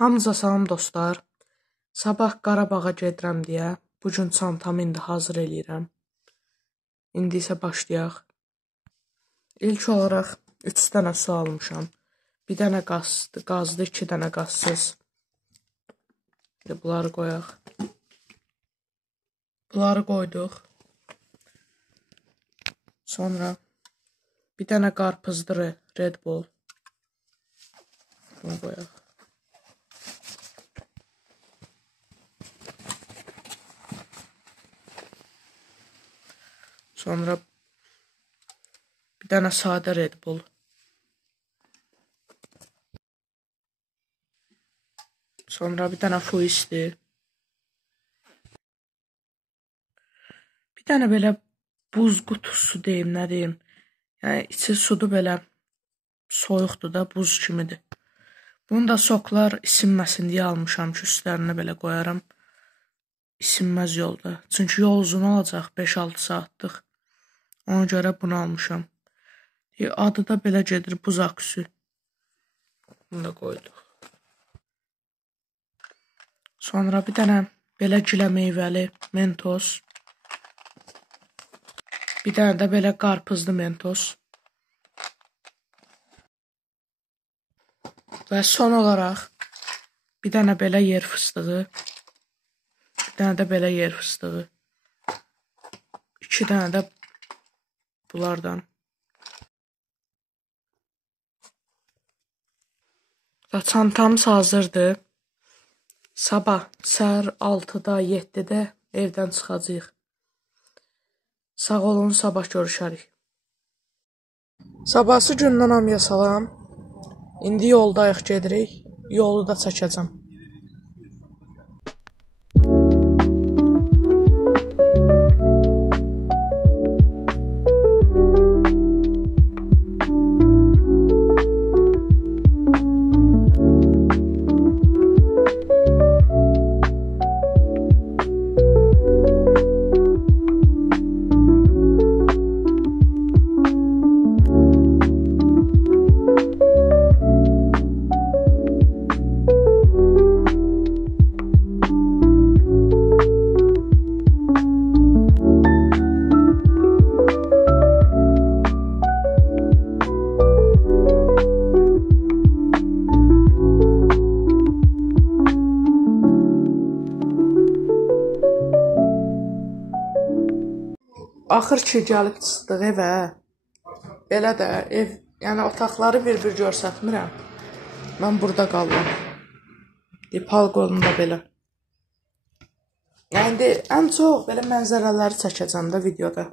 Hamınıza salam dostlar. Sabah Qarabağa gedirəm deyə bu gün çantamı indi hazır eləyirəm. İndi isə başlayaq. İlk olaraq 3 dənə su almışam. Bir dənə qazlı, 2 dənə qazsız. Bunları qoyaq. Bunları qoyduq. Sonra bir dənə qarpızlı Red Bull. Bunu qoyaq. Sonra bir dənə sadə Red Bull. Sonra bir dənə Fuisti. Bir dənə belə buz qutusu deyim, nə deyim. Yəni içi sudur belə soyuqdur da, buz kimidir. Bunu da soklar isinməsin deyə almışam ki, üstlərinə belə qoyaram. İsinməz yolda. Çünki yol uzun olacaq, 5-6 saatlıq. Ona görə bunu almışam. Adı da belə gedir, buz aküsü. Bunu da qoyduq. Sonra bir dənə belə gilə meyvəli Mentos. Bir dənə də belə qarpızlı Mentos. Və son olaraq bir dənə belə yer fıstığı. Bir dənə də belə yer fıstığı. 2 dənə də bunlardan. Və çantamız hazırdır. Sabah səhər 6-da, 7-də evdən çıxacağıq. Sağ olun, sabah görüşərik. Sabahsı gündən hamıya salam. İndi yoldayıq, gedirik. Yolu da çəkəcəm. Axır ki, gəlib çıxdıq evə. Belə də ev, yəni otaqları bir-bir görsətmirəm. Mən burada qalıram. Pal qolunda belə. Yəni, ən çox belə mənzərələri çəkəcəm də videoda.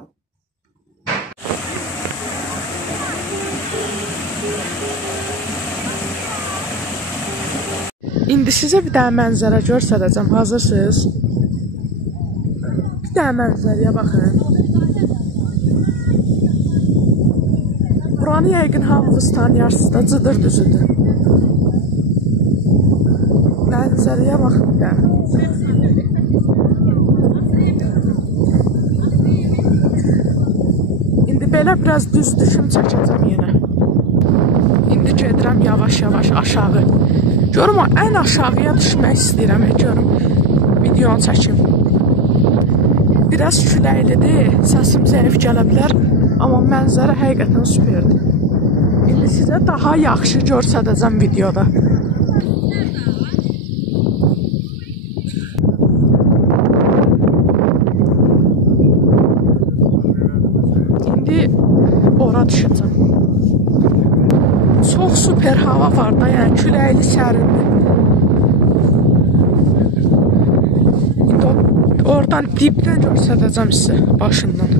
İndi sizə bir dənə mənzərə görsədəcəm. Hazırsınız? Bir dənə mənzərəyə baxın. Buranı yəqin hamınız tanıyarsınız da, cıdır düzüdür. Mənzərəyə baxın bir dənə. İndi belə biraz düz düşüm çəkəcəm yenə. İndi gedirəm yavaş-yavaş aşağı. Görüm, ən aşağıya düşmək istəyirəm. Görüm, videonu çəkim. Biraz küləklidir, səsim zəif gələ bilər. Amma mənzərə həqiqətən süperdir. İndi sizə daha yaxşı görsədəcəm videoda. İndi ora düşəcəm. Çox süper hava var da, yəni küləkli sərindir. İndi oradan dibdən görsədəcəm sizə, başından.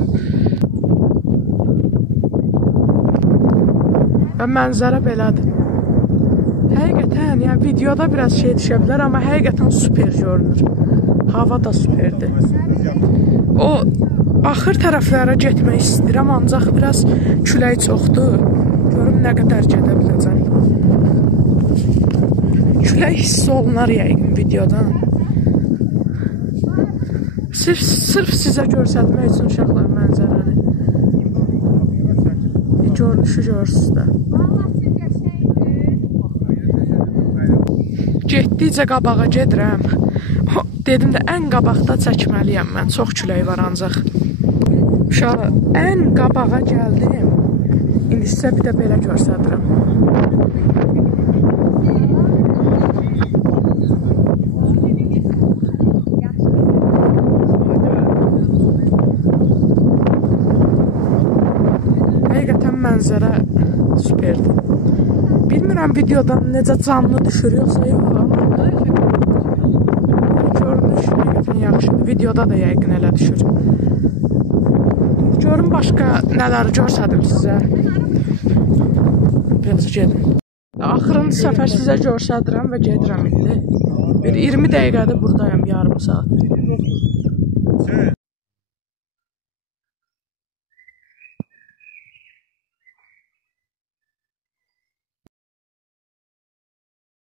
Və mənzərə belədir. Həqiqətən, yəni videoda biraz şey düşə bilər, amma həqiqətən super görünür. Hava da superdir. O, axır tərəflərə getmək istəyirəm, ancaq biraz külək çoxdur. Görüm nə qədər gedə biləcəm. Külək hissi olunar yəqin videodan. Sırf sizə görsətmək üçün uşaqlar mənzərəni. Görünüşü görürsünüz də. Getdikcə qabağa gedirəm. Dedim də ən qabaqda çəkməliyəm mən. Çox külək var ancaq. Uşaqlar, ən qabağa gəldim. İndi sizə bir də belə göstərirəm. Həqiqətən mənzərə süperdir. Bilmirəm videodan necə canlı düşür yoxsa yox, amma görünüş həqiqətən yaxşıdır. Videoda da yəqin elə düşür. Görün başqa nələri görsədim sizə. Biraz gedin. Axırıncı səfər sizə görsədirəm və gedirəm indi. Bir 20 dəqiqədir buradayım, yarım saat.